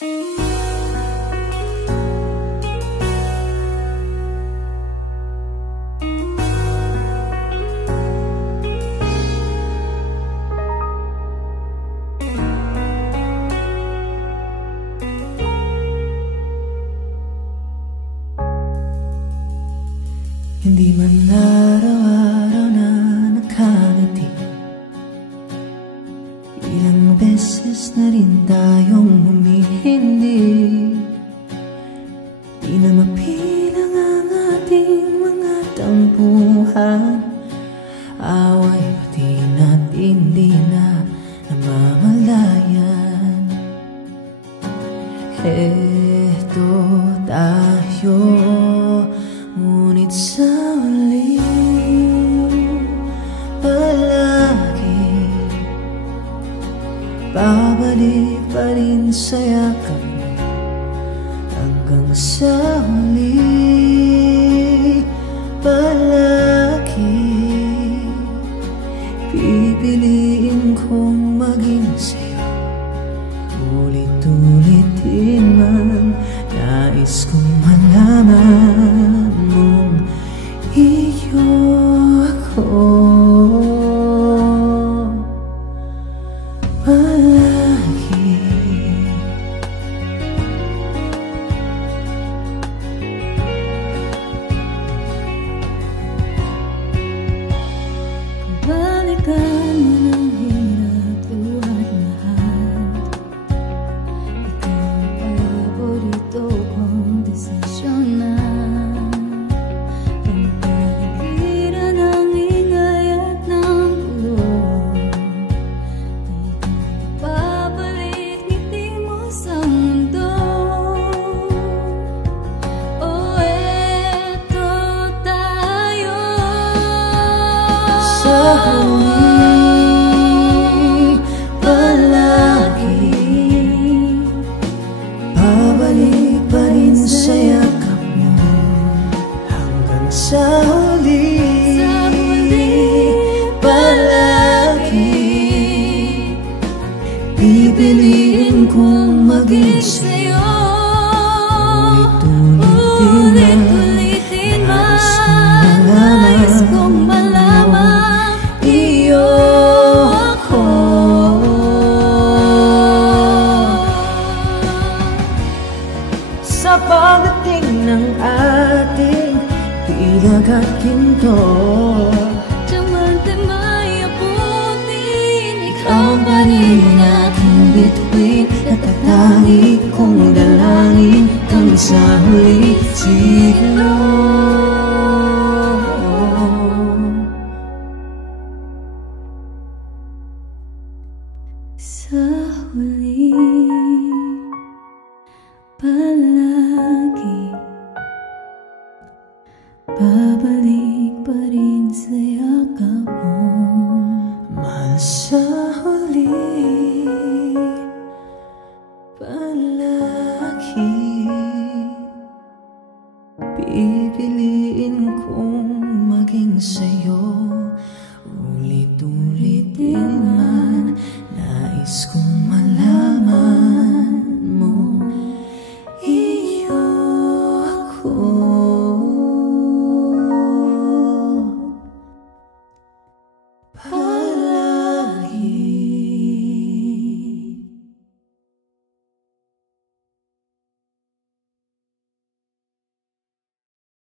Hindi man araw-araw na nakangiti, ilang beses na rin tayong humihindi. Di na mapilang ang ating mga tampuhan, away pati na't hindi na namamalayan. Eto tayo, ngunit sa huli palagi babalik pa rin sa yakap mo. Hanggang sa huli palagi pipiliin kong maging sa'yo. Ulit-ulitin man, nais kong malaman mong iyo ako palagi. Balikan mo ng hirap at lahat, ikaw ang paborito kong desisyon na. Pagpaligiran ng ingay at ng gulo, di ka babalik, ngiti mo sa mundo. Oh, eto tayo Sa huli palagi babalik pa rin sa yakap mo. Hanggang sa huli palagi pipiliin kong maging sa'yo. Ulit-ulitin man, nais kong malaman iyo ako. Sa pagdating ng ating pilag at ginto, Diamante may abutin, ikaw pa rin aking bituin, natatangi kong dalangin hanggang sa huli siglo. sa huli palagi babalik pa rin sa yakap mo. Mahal, sa huli palagi